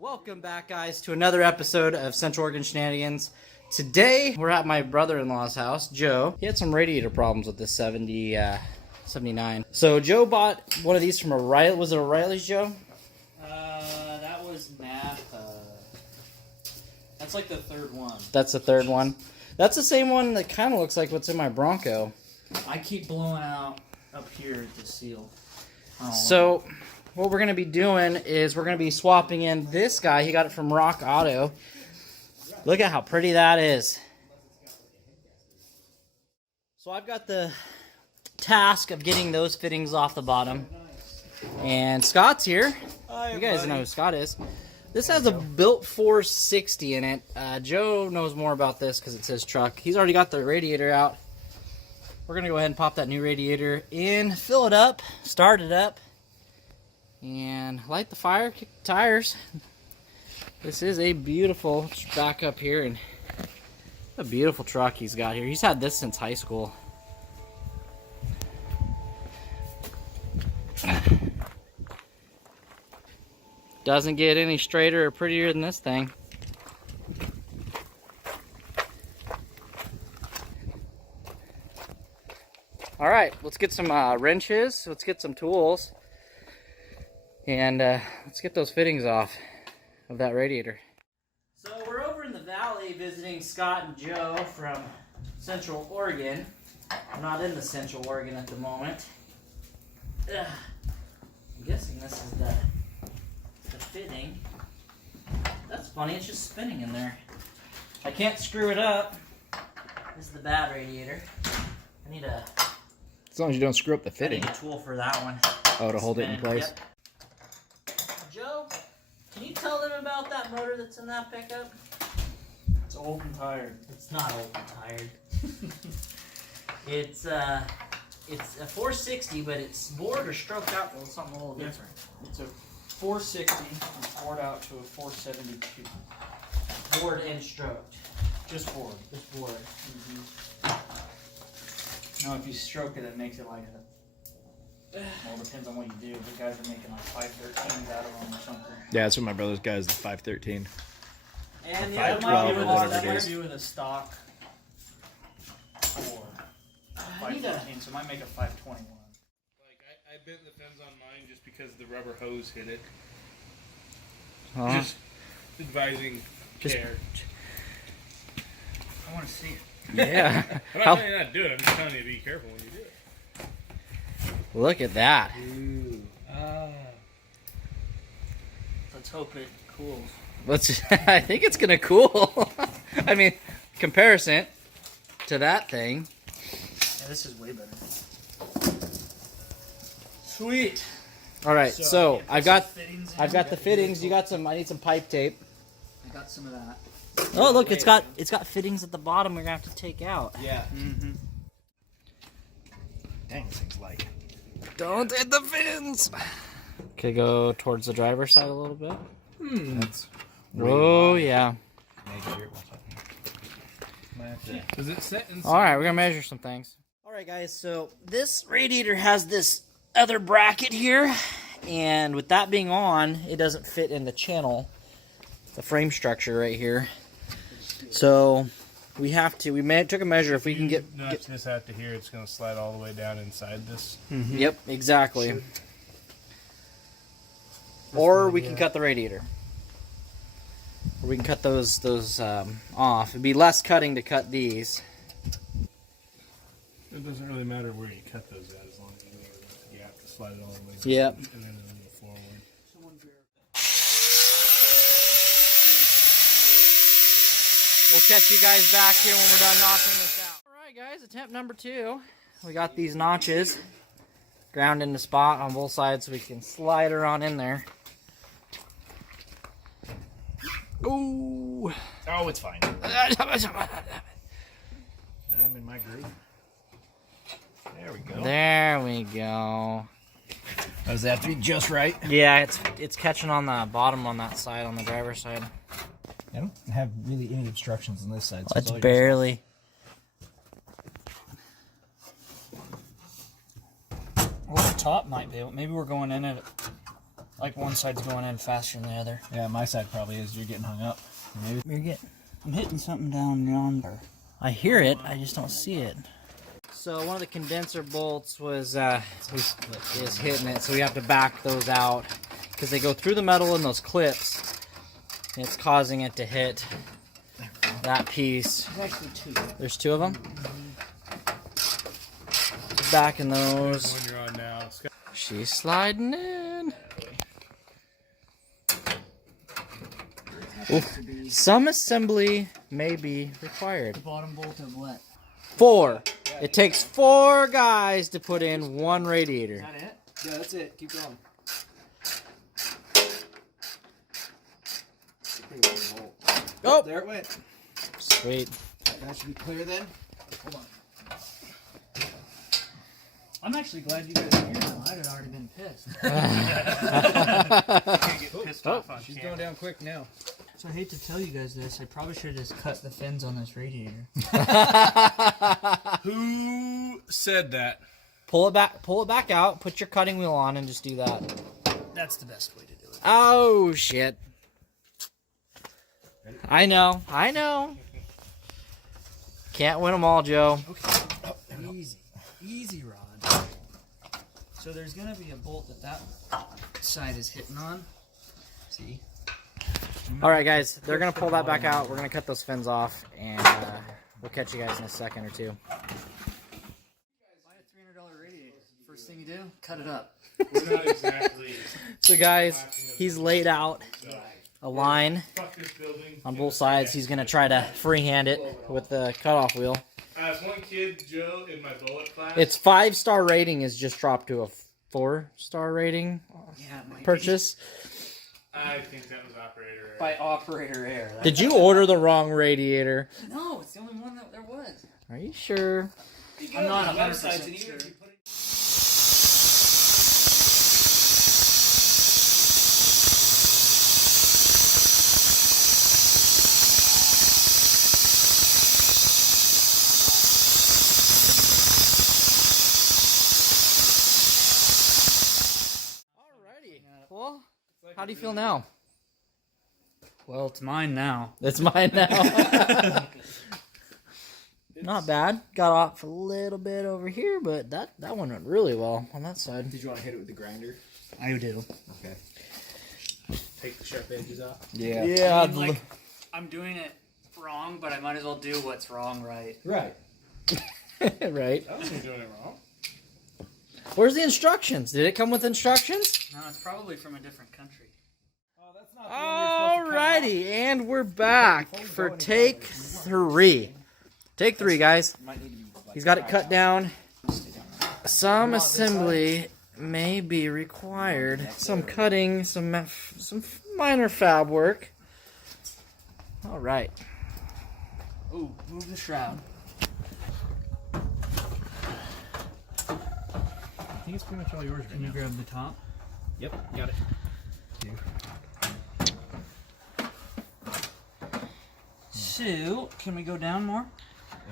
Welcome back, guys, to another episode of Central Oregon Shenanigans. Today, we're at my brother-in-law's house, Joe. He had some radiator problems with this 79. So Joe bought one of these from O'Reilly. Was it O'Reilly's, Joe? That was Napa. That's like the third one. That's the third one. That's the same one that kind of looks like what's in my Bronco. I keep blowing out up here at the seal. So what we're going to be doing is we're going to be swapping in this guy. He got it from Rock Auto. Look at how pretty that is. So I've got the task of getting those fittings off the bottom. And Scott's here. Hi, you guys know who Scott is. This has a built 460 in it. Joe knows more about this because it's his truck. He's already got the radiator out. We're going to go ahead and pop that new radiator in, fill it up, start it up, and light the fire, kick the tires. This is a beautiful, back up here, and a beautiful truck he's got here. He's had this since high school. Doesn't get any straighter or prettier than this thing. All right, let's get some wrenches. Let's get some tools. And let's get those fittings off of that radiator. So we're over in the valley visiting Scott and Joe from Central Oregon. I'm not in the Central Oregon at the moment. I'm guessing this is the fitting. That's funny, it's just spinning in there. I can't screw it up. This is the bad radiator. I need a... As long as you don't screw up the fitting. I need a tool for that one. Oh, to hold it in place? Yep. Joe, can you tell them about that motor that's in that pickup? It's old and tired. It's not old and tired. It's a 460, but it's bored or stroked out with something a little different. It's a 460 and bored out to a 472. Bored and stroked. Just bored. Just bored. Now, if you stroke it, it makes it like a... Well, it depends on what you do. The guys are making like 513s out of them or something. Yeah, that's what my brother's got is the 513. And Five the twelve other or one, whatever it is. Doing a stock for 513, so it might make a 521. Like I bent the fins on mine just because the rubber hose hit it. Huh? Just advising care. I want to see it. Yeah. I'm not telling you not to do it. I'm just telling you to be careful when you do it. Look at that. Ooh. Let's hope it cools. I think it's gonna cool. I mean, comparison to that thing. Yeah, this is way better. Sweet. All right, so I've got the fittings. You You got some. I need some pipe tape. I got some of that. Oh, look, it's got fittings at the bottom. We're gonna have to take out. Yeah. Dang, this thing's light. Don't hit the fins. Okay, go towards the driver's side a little bit. That's Oh yeah. Does it sit in? All right, we're gonna measure some things. All right, guys. So this radiator has this other bracket here, and with that being on, it doesn't fit in the channel, the frame structure right here. So we have to. Took a measure if we can get. Notch this out to here. It's going to slide all the way down inside this. Yep, exactly. Or we can cut the radiator. Or we can cut those off. It'd be less cutting to cut these. It doesn't really matter where you cut those at, as long as you know enough gap to slide it all the way down. Yep. And then move forward. We'll catch you guys back here when we're done notching this out. Alright guys, attempt number 2. We got these notches ground into spot on both sides so we can slide her on in there. Ooh. Oh, it's fine. I'm in my groove. There we go. There we go. Does that have to be just right? Yeah, it's catching on the bottom on that side, on the driver's side. I don't have really any obstructions on this side. So It's barely. Well, the top might be. Maybe we're going in at Like one side's going in faster than the other. Yeah, my side probably is. You're getting hung up. Maybe. I'm hitting something down yonder. I hear it, I just don't see it. So one of the condenser bolts was is hitting it, so we have to back those out because they go through the metal in those clips. And it's causing it to hit that piece. There's actually 2. There's 2 of them. Backing those. One you're on now. She's sliding in. Oof. Some assembly may be required. Bottom bolt of what? 4. It takes 4 guys to put in 1 radiator. Is that it? Yeah, that's it. Keep going. Oh, There it went. sweet. That should be clear then. Hold on. I'm actually glad you guys are here now. I'd have already been pissed. Can't get pissed off on She's camera. going down quick now. So I hate to tell you guys this. I probably should have just cut the fins on this radiator. Who said that? Pull it back out, put your cutting wheel on, and just do that. That's the best way to do it. Oh, shit. I know. Can't win them all, Joe. Okay. Easy. Easy, Rod. So there's going to be a bolt that side is hitting on. See? All right, guys. They're going to pull that back out. We're going to cut those fins off, and we'll catch you guys in a second or two. Buy a $300 radiator. First thing you do, cut it up. We're not exactly. So, guys, he's laid out a line Fuck this building. on both sides. He's going to try to freehand it with the cutoff wheel. As one kid, Joe, in my bullet class. Its 5-star rating is just dropped to a 4-star rating Yeah, it might purchase. I think that was operator error. be. By operator error. Did you order the wrong radiator? No, it's the only one that there was. Are you sure? I'm not 100% sure. Well, how do you feel now? Well, it's mine now. It's mine now. Not bad. Got off a little bit over here, but that one went really well on that side. Did you want to hit it with the grinder? I do. Okay. Take the sharp edges off. Yeah. I mean, like, I'm doing it wrong, but I might as well do what's wrong right. Right. Right. I wasn't doing it wrong. Where's the instructions? Did it come with instructions? No, it's probably from a different country. Oh, that's not the one we're supposed to cut Alrighty, and we're back for take 3. Take 3, guys. off. Might need to be, like, He's got it pried cut out. down. Stay down there. Some assembly may be required. Some cutting, some minor fab work. All right. Ooh, move the shroud. I think it's pretty much all yours right Can you now. grab the top? Yep, got it. So, can we go down more?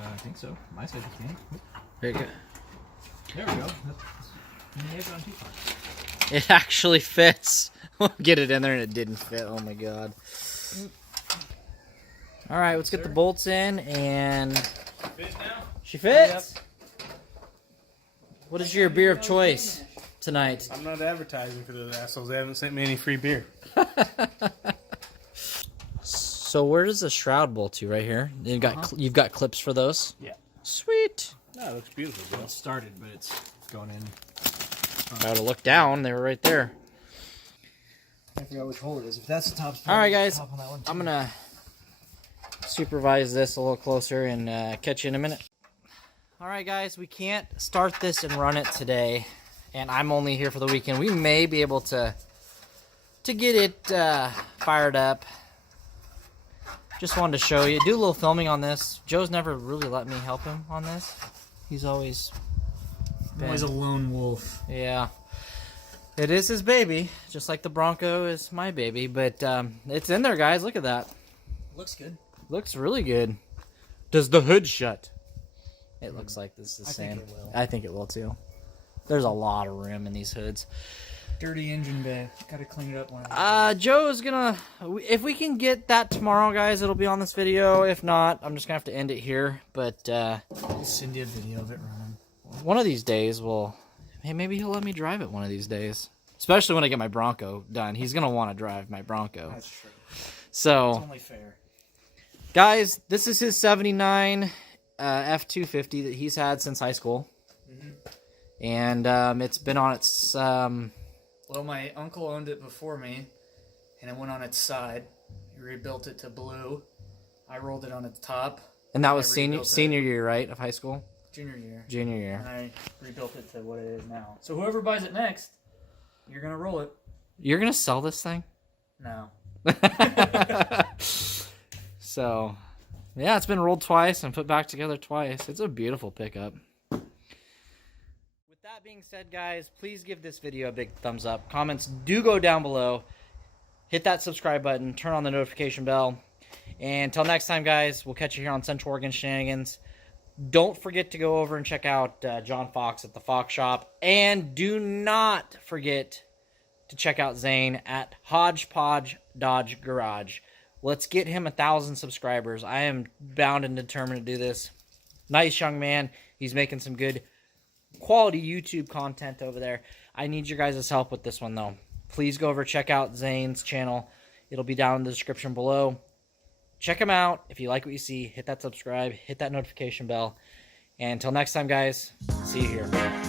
I think so. My side you can. Very good. There we go. You may have gone too far. It actually fits. We'll get it in there and it didn't fit. Oh my god. All right, let's get the bolts in and Fit now? she fits. What is your beer of choice tonight? I'm not advertising for those assholes. They haven't sent me any free beer. So where does the shroud bolt to? Right here. You've got clips for those. Yeah. Sweet. No, it looks beautiful, bro. It started, but it's going in. I would have looked down. They were right there. I forgot which hole it is. If that's the top. All right, guys. Top on that one too. I'm gonna supervise this a little closer and catch you in a minute. All right, guys. We can't start this and run it today, and I'm only here for the weekend. We may be able to get it fired up. Just wanted to show you. Do a little filming on this. Joe's never really let me help him on this. He's always I'm always a lone wolf. yeah. It is his baby, just like the Bronco is my baby. But it's in there, guys. Look at that. Looks good. Looks really good. Does the hood shut? It looks like this is the same. think it will. I think it will too. There's a lot of room in these hoods. Dirty engine bay. Gotta clean it up one. Joe's gonna, if we can get that tomorrow, guys, it'll be on this video. If not, I'm just gonna have to end it here. But We'll send you a video of it running. one of these days, hey, maybe he'll let me drive it one of these days. Especially when I get my Bronco done. He's gonna want to drive my Bronco. That's true. So, It's only fair. guys, this is his 79 F250 that he's had since high school. And it's been on its... Well, my uncle owned it before me, and it went on its side. He rebuilt it to blue. I rolled it on its top. and that was I rebuilt senior year, right, of high school? Junior year. Junior year. And I rebuilt it to what it is now. So whoever buys it next, you're going to roll it. You're going to sell this thing? No. So, yeah, it's been rolled twice and put back together twice. It's a beautiful pickup. With that being said, guys, please give this video a big thumbs up. Comments do go down below. Hit that subscribe button. Turn on the notification bell. And until next time, guys, we'll catch you here on Central Oregon Shenanigans. Don't forget to go over and check out John Fox at the Fox Shop. And do not forget to check out Zane at HOGE PODGE Garage. Let's get him 1,000 subscribers. I am bound and determined to do this. Nice young man. He's making some good quality YouTube content over there. I need your guys' help with this one, though. Please go over check out Zane's channel. It'll be down in the description below. Check him out. If you like what you see, hit that subscribe, hit that notification bell. And until next time, guys, see you here.